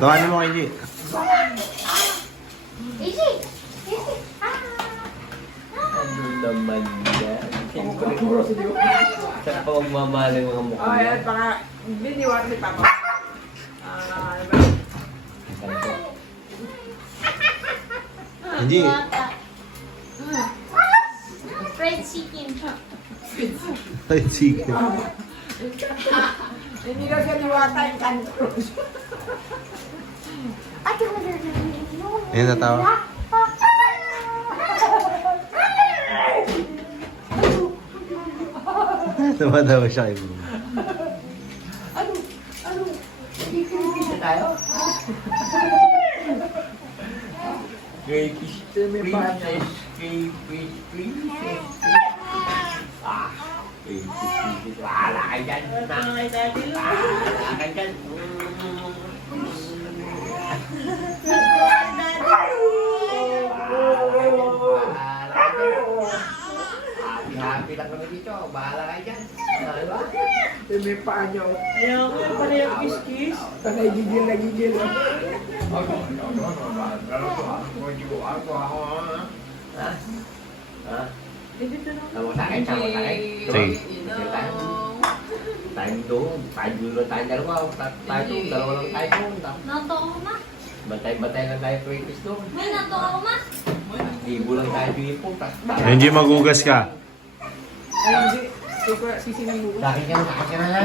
Tawanin mo kay G. Easy! Ano naman yan? Siyempre, saan pa magmamahal ang mga mukha Oh, niya? yan, baka biniwan si Papa. Ano ba? Saan po? G. Fried chicken. Ay, sige. Hindi ka kaniwata yung kanto. Ayun, natawa. Tumatawa siya kay Bruno. Isa tayo? Crayfish princess, crayfish princess. Ah, crayfish princess. Wala ka dyan. Wala ka dyan. Happy lang kami dito. Bahala kayo dyan. Diba? May paa niya. Ayaw ko yung pala yung kiss-kiss. Tanay gigil na gigil. Ha? Ha? Hindi ito na. Tama sa akin, tama sa akin. Sige. Tayo doon. Tayo doon tayo dalawa. Tayo doon. Dalawa lang tayo doon. Nanto ako, ma. Bantay-bantay lang tayo practice doon. May nanto ako, ma. Libo lang tayo dito. Ayun, G, magugas ka. Ay, hindi. Sisi ng buko. Sa akin ka na ha?